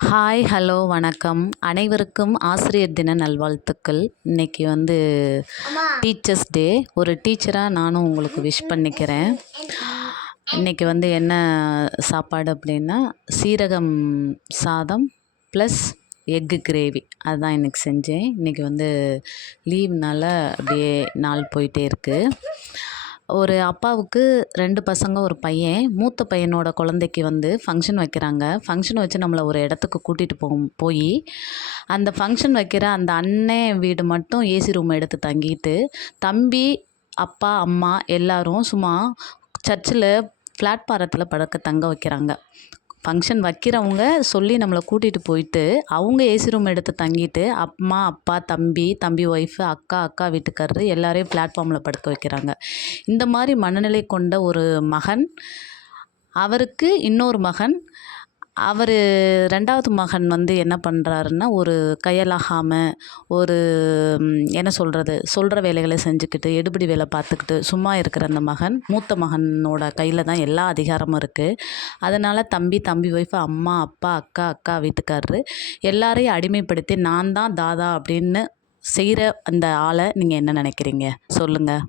Hi, hello, வணக்கம். அனைவருக்கும் ஆசிரியர் தின நல்வாழ்த்துக்கள். இன்னைக்கு வந்து டீச்சர்ஸ் டே. ஒரு டீச்சராக நானும் உங்களுக்கு விஷ் பண்ணிக்கிறேன். இன்னைக்கு வந்து என்ன சாப்பாடு அப்படின்னா, சீரகம் சாதம் ப்ளஸ் எக்கு கிரேவி அதுதான் இன்றைக்கி செஞ்சேன். இன்றைக்கி வந்து லீவ்னால அப்படியே நாள் போயிட்டே இருக்குது. ஒரு அப்பாவுக்கு 2 பசங்க, ஒரு பையன். மூத்த பையனோட குழந்தைக்கு வந்து ஃபங்க்ஷன் வைக்கிறாங்க. ஃபங்க்ஷன் வச்சு நம்மளை ஒரு இடத்துக்கு கூட்டிகிட்டு போய் அந்த ஃபங்க்ஷன் வைக்கிற அந்த அண்ணன் வீடு மட்டும் ஏசி ரூம் எடுத்து தங்கிட்டு, தம்பி, அப்பா, அம்மா எல்லாரும் சும்மா சர்ச்சில் பிளாட்பாரத்தில் தங்க வைக்கிறாங்க. ஃபங்க்ஷன் வைக்கிறவங்க சொல்லி நம்மளை கூட்டிகிட்டு போயிட்டு, அவங்க ஏசி ரூம் எடுத்து தங்கிட்டு, அம்மா, அப்பா, தம்பி ஒய்ஃபு, அக்கா வீட்டுக்காரரு எல்லாரையும் பிளாட்ஃபார்மில் படுக்க வைக்கிறாங்க. இந்த மாதிரி மனநிலை கொண்ட ஒரு மகன், அவருக்கு இன்னொரு மகன். அவர் 2வது மகன் வந்து என்ன பண்ணுறாருன்னா, ஒரு கையலாகாமல், ஒரு என்ன சொல்கிற வேலைகளை செஞ்சுக்கிட்டு, எடுபிடி வேலை பார்த்துக்கிட்டு சும்மா இருக்கிற அந்த மகன், மூத்த மகனோட கையில் தான் எல்லா அதிகாரமும் இருக்குது. அதனால் தம்பி ஒய்ஃபு, அம்மா, அப்பா, அக்கா வீட்டுக்காரரு எல்லாரையும் அடிமைப்படுத்தி நான் தான் தாதா அப்படின்னு செய்கிற அந்த ஆளை நீங்கள் என்ன நினைக்கிறீங்க சொல்லுங்கள்.